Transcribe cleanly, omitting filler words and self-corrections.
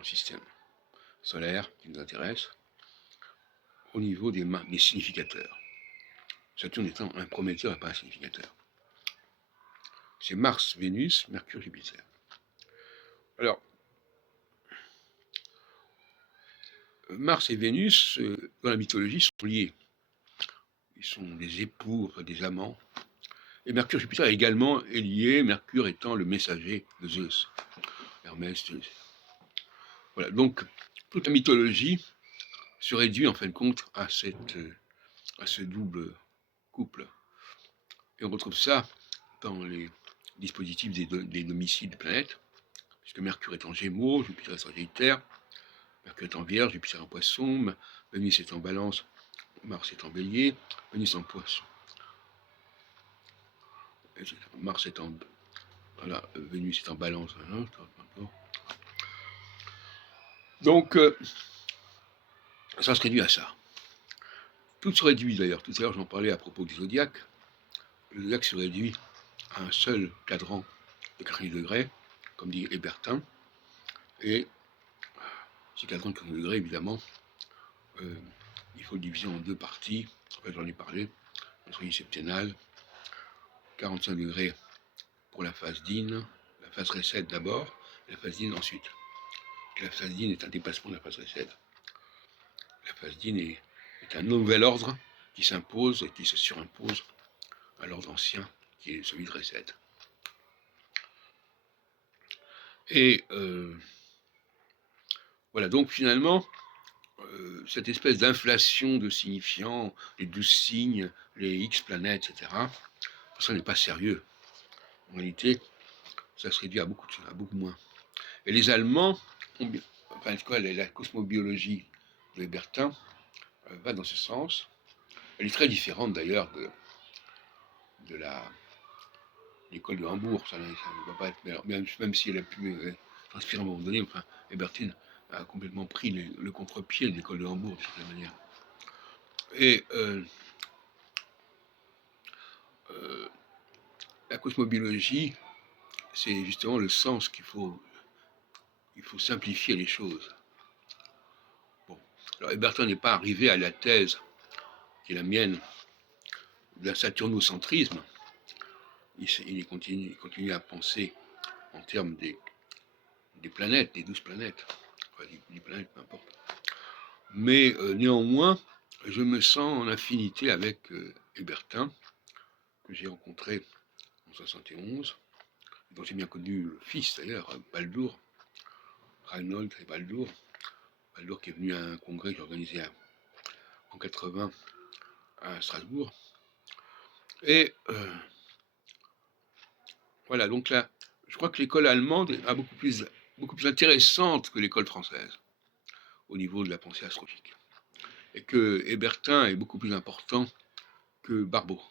dans le système solaire qui nous intéresse, au niveau des significateurs. Saturne étant un prometteur et pas un significateur. C'est Mars, Vénus, Mercure, Jupiter. Alors, Mars et Vénus, dans la mythologie, sont liés. Ils sont des époux, des amants. Et Mercure, Jupiter également est lié, Mercure étant le messager de Zeus. Hermès, Zeus. Voilà, donc toute la mythologie se réduit en fin de compte à ce double couple. Et on retrouve ça dans les dispositifs des domiciles des planètes, puisque Mercure est en Gémeaux, Jupiter est en Sagittaire, Mercure est en Vierge, Jupiter en Poisson, Vénus est en Balance, Mars est en Bélier, Vénus en Poisson. Mars est en... Voilà, Vénus est en Balance. Donc, ça se réduit à ça. Tout se réduit d'ailleurs. Tout à l'heure, j'en parlais à propos du zodiaque. Le zodiaque se réduit à un seul cadran de 90 degrés, comme dit Hébertin. Et ces cadrans de 90 degrés, évidemment, il faut le diviser en deux parties. En fait, j'en ai parlé. Le triangle septennal, 45 degrés pour la phase Dine, la phase Récède d'abord, la phase Dine ensuite. La phase Dine est un dépassement de la phase Récède. La phase Dine est un nouvel ordre qui s'impose et qui se surimpose à l'ordre ancien qui est celui de Récède. Et voilà, donc finalement, cette espèce d'inflation de signifiants, les 12 signes, les X planètes, etc., ça n'est pas sérieux. En réalité, ça se réduit à beaucoup moins. Et les Allemands, enfin, en tout cas, la cosmobiologie de Hébertin va dans ce sens. Elle est très différente d'ailleurs de l'école de Hambourg. Ça ne va pas être, même si elle a pu s'inspirer à un moment donné, enfin, Hébertin a complètement pris le contre-pied de l'école de Hambourg, de cette manière. Et la cosmobiologie, c'est justement le sens qu'il faut simplifier les choses. Bon. Alors Hébertin n'est pas arrivé à la thèse qui est la mienne d'un saturnocentrisme. Il continue à penser en termes des planètes, des 12 planètes, enfin des planètes, peu importe. Mais néanmoins, je me sens en affinité avec Hébertin, que j'ai rencontré en 71, dont j'ai bien connu le fils d'ailleurs, Baldur, Reinhold et Baldur qui est venu à un congrès que j'ai organisé en 80 à Strasbourg. Et voilà, donc là, je crois que l'école allemande est beaucoup plus intéressante que l'école française au niveau de la pensée astrologique. Et que Hébertin est beaucoup plus important que Barbeau.